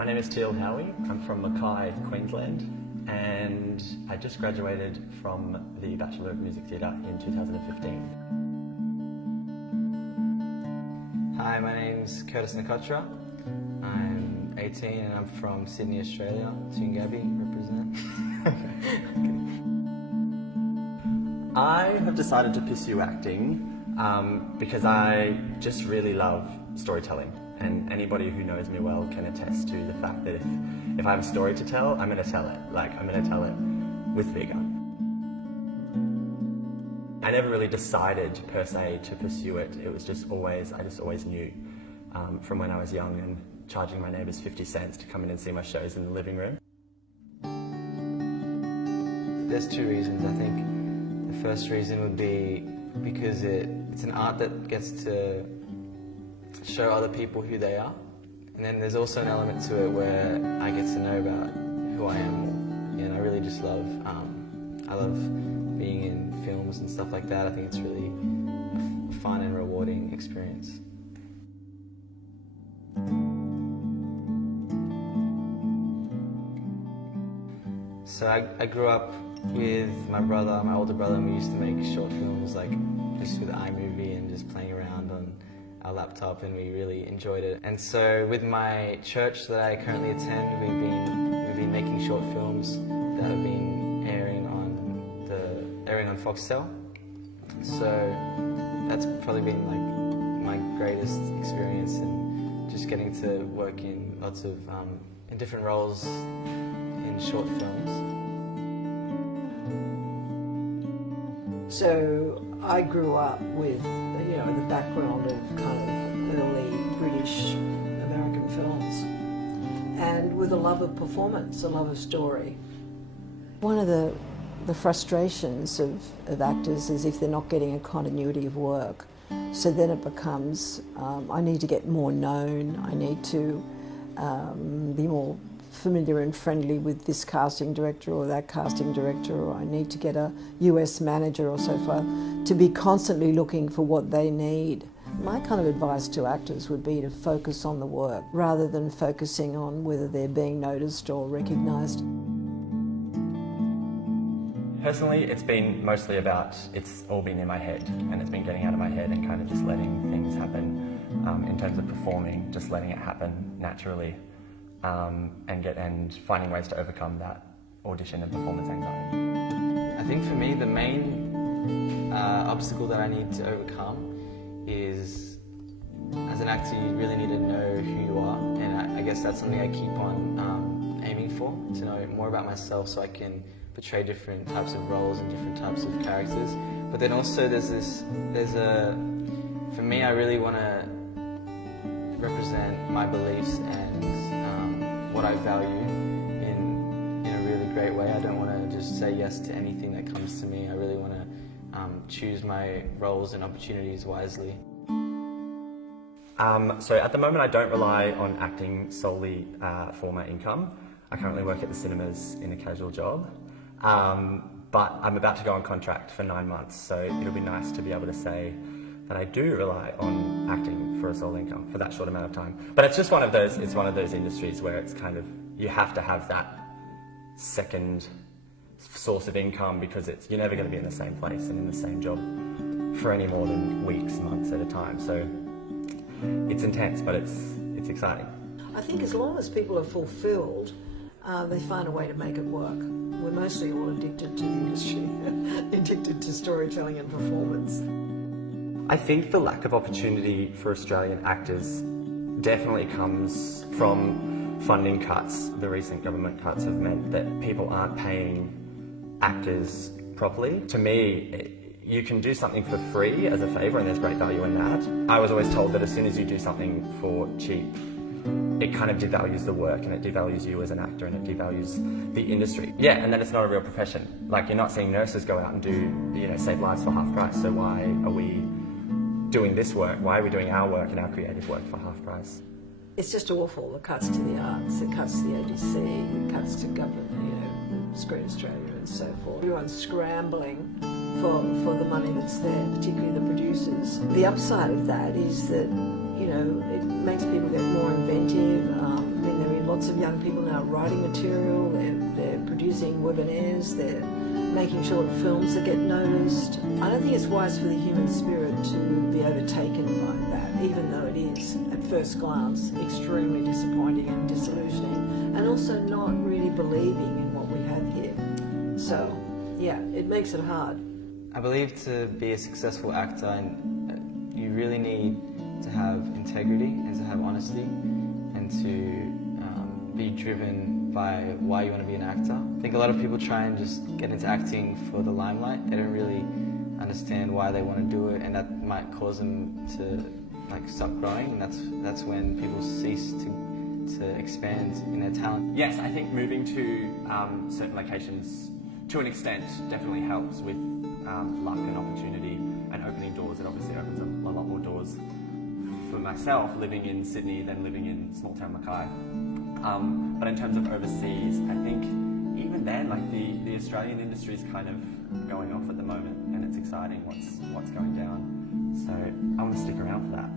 My name is Teale Howie. I'm from Mackay, Queensland, and I just graduated from the Bachelor of Music Theatre in 2015. Hi, my name's Nicotra. I'm 18 and I'm from Sydney, Australia. Toongabbie, represent. I have decided to pursue acting because I just really love storytelling, and anybody who knows me well can attest to the fact that if I have a story to tell, I'm going to tell it. I'm going to tell it with vigour. I never really decided per se to pursue it. It was just always, I just always knew from when I was young and charging my neighbours 50 cents to come in and see my shows in the living room. There's two reasons. I think the first reason would be because it's an art that gets to show other people who they are. And then there's also an element to it where I get to know about who I am more. And I really just love, I love being in films and stuff like that. I think it's really a fun and rewarding experience. So I grew up with my brother, my older brother, and we used to make short films like just with iMovie and just playing around on our laptop, and we really enjoyed it. And so with my church that I currently attend, we've been making short films that have been airing on Foxtel. So that's probably been like my greatest experience, and just getting to work in lots of in different roles in short films. So I grew up with, the background of kind of early British American films, and with a love of performance, a love of story. One of the frustrations of actors is if they're not getting a continuity of work. So then it becomes, I need to get more known, I need to be more familiar and friendly with this casting director or that casting director, or I need to get a US manager or so forth, to be constantly looking for what they need. My kind of advice to actors would be to focus on the work rather than focusing on whether they're being noticed or recognised. Personally, it's been mostly about, it's all been in my head, and it's been getting out of my head and kind of just letting things happen. In terms of performing, just letting it happen naturally. And finding ways to overcome that audition and performance anxiety. I think for me the main obstacle that I need to overcome is, as an actor, you really need to know who you are, and I guess that's something I keep on aiming for, to know more about myself so I can portray different types of roles and different types of characters. But then also for me, I really want to represent my beliefs and what I value in a really great way. I don't want to just say yes to anything that comes to me. I really want to choose my roles and opportunities wisely. So at the moment I don't rely on acting solely for my income. I currently work at the cinemas in a casual job, but I'm about to go on contract for 9 months, so it'll be nice to be able to say that I do rely on acting for a sole income for that short amount of time. But it's just one of those industries where it's kind of, you have to have that second source of income, because you're never going to be in the same place and in the same job for any more than weeks, months at a time. So it's intense, but it's exciting. I think as long as people are fulfilled, they find a way to make it work. We're mostly all addicted to the industry, addicted to storytelling and performance. I think the lack of opportunity for Australian actors definitely comes from funding cuts. The recent government cuts have meant that people aren't paying actors properly. To me, you can do something for free as a favour, and there's great value in that. I was always told that as soon as you do something for cheap, it kind of devalues the work, and it devalues you as an actor, and it devalues the industry. Yeah, and then it's not a real profession. Like, you're not seeing nurses go out and do, save lives for half price. So why are we doing this work? Why are we doing our work and our creative work for half price? It's just awful, the cuts to the arts, the cuts to the ABC, the cuts to government, Screen Australia and so forth. Everyone's scrambling for the money that's there, particularly the producers. The upside of that is that, it makes people get more inventive. They're in lots of young people now writing material, they're producing webinars, they're making short films that get noticed. I don't think it's wise for the human spirit to be overtaken by that, even though it is, at first glance, extremely disappointing and disillusioning, and also not really believing in what we have here. So, yeah, it makes it hard. I believe to be a successful actor, you really need to have integrity and to have honesty and to be driven by why you want to be an actor. I think a lot of people try and just get into acting for the limelight. They don't really understand why they want to do it, and that might cause them to stop growing, and that's when people cease to expand in their talent. Yes, I think moving to certain locations to an extent definitely helps with luck and opportunity and opening doors. It obviously opens a lot more doors for myself living in Sydney than living in small town Mackay. But in terms of overseas, I think even then, like the Australian industry is kind of going off at the moment, and it's exciting what's going down. So I want to stick around for that.